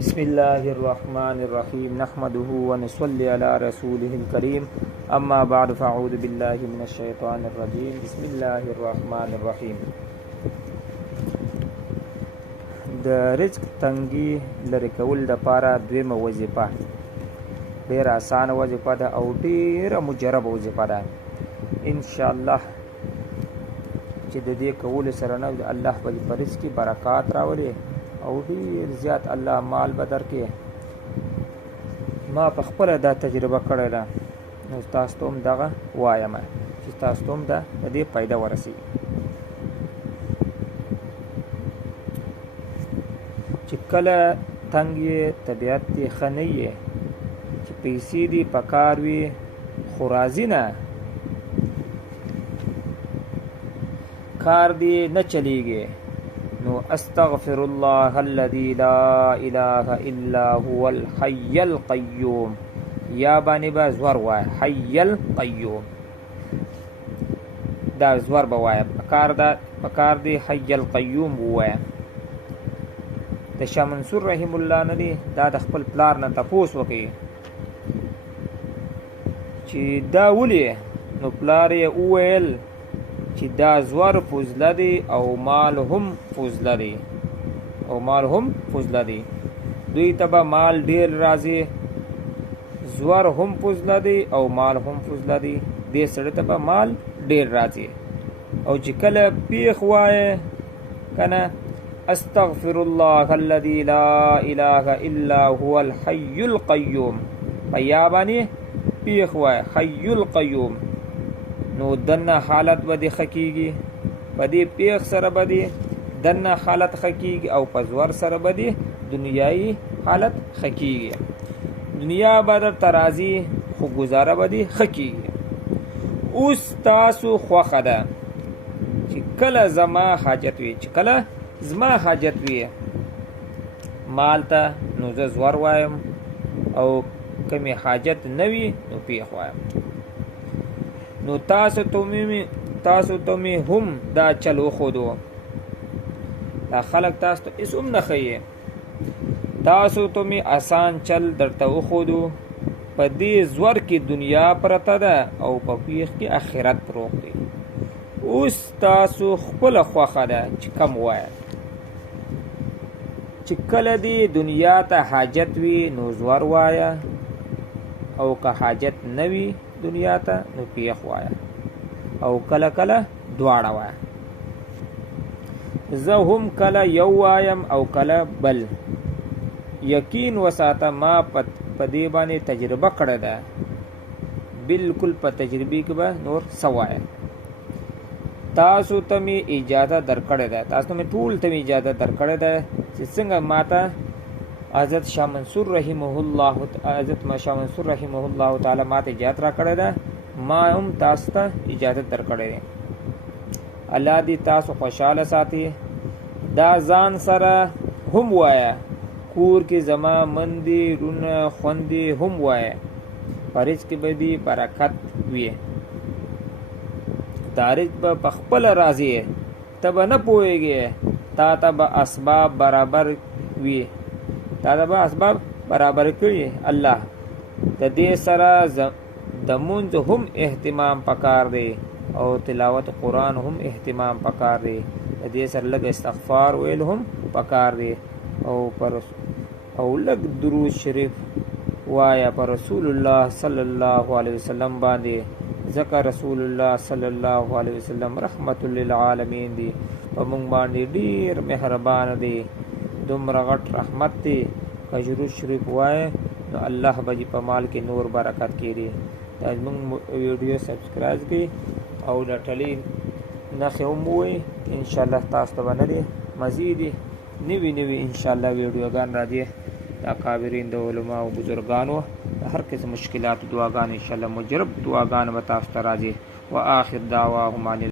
بسم الله الرحمن الرحيم نحمده ونصلي على رسوله الكريم اما بعد فاعوذ بالله من الشيطان الرجيم بسم الله الرحمن الرحيم. د رزق تنګي لري کول د پاره دویمه وظیفه ډیر آسان وظیفه ده او ډیر مجرب وظیفه ده ان شاء الله چې د دې کول سره نه الله په رزق کې برکات راولي او ډیر زیات الله مال بدر کې. ما په خپل دا تجربه کړې ده نو تاسو ته هم دغه وایم چې تاسو ته هم د دې فائدہ ورسي چې کله تنګي طبيعت ته خنيه چې پیسې دي پکار وي خورازي نه کار دی نه چلیږي نو استغفر الله الذي لا اله الا هو الحي القيوم یا باندې با زور وای حي القيوم دا زور به وای پکار دی حي القيوم وای. د شاه منصور رحم الله نه دی دا د خپل پلار نه تپوس وکي چې دا ولي نو پلار یې وویل چې دا زور فضله دی او مال هم فضله دی دوی ته به مال ډیر راځي زور هم فضله دی او مال هم فضله دی دې سړي ته به مال ډیر راځي او چې کله پیښ وایه کنه استغفر الله الذي لا اله الا هو الحي القيوم یا باندې پیښ وایه حي القيوم نو دنه حالت به د خکیږي په دې پیښ سره به د دنه حالت خکیږي او په زور سره به د دنیایي حالت خکیږي. دنیا به د ترازی خو گزاره به د خکیږي. اوس تاسو خوښه ده چې کله زما حاجت وي مال ته نو زه زور وایم او کمی حاجت نه وي نو پیښ وایم. نو تاسو ته می هم دا چلو خودو دا خلق تاسو ته اسم نه خیه تاسو ته می آسان چل درته خودو په دې زور کې دنیا پرته ده او په پیښ کې آخرت پروت دی. اوس تاسو خپل خوخه ده چې کم وای چې کله دی دنیا ته حاجت وي نو زور وایا او که حاجت نه وي دنیا ته نو پیښ وایا او کله کله دواړه وایا. زه هم کله یو وایم او کله بل. یقین وساته ما په دې باندې تجربه کړې ده بالکل په تجربه کې به نور سوایا. تاسو ته می اجازه درکړې ده تاسو می ټول ته اجازه درکړې ده چې څنګه ماته حضرت شاه منصور رحمه الله تعالی ماته اجازه را کړې ده ما هم تاسو ته اجازه درکړې ده. الله دې تاسو خوشاله ساتي. دا ځان سره هم وایا کور کې زما مندي رونه خوندي هم وایا پرېز کې به دې برکت وي تاریخ به پخپل راځي ته به نه پوهېږي تا ته به اسباب برابر وي تا ته به اسباب برابر کړي الله. د دې سره د مونځ هم اهتمام پکار دی او تلاوت قرآن هم اهتمام پکار دی. د دې سره لږ استغفار ویل هم پکار دی او لږ درود شریف وایا پر رسول الله صلی الله علیه وسلم باندې ذکر رسول الله صلی الله علیه وسلم رحمت للعالمین دی په مونږ باندې ډیر مهربان دی دومره غټ رحمت دی. درود شریف وای نو الله به په مال کې نور برکت کړي. دا موږ ویډیو سبسکرایب کړئ او د ټلی نخې هم وای ان شاء الله تاسو ته باندې مزید نوی ان شاء الله ویډیوګان راځي د اکابرین د علما او بزرګانو هر قسم مشکلات دعاګان ان شاء الله مجرب دعاګان به تاسو ته راځي. واخر دعواهم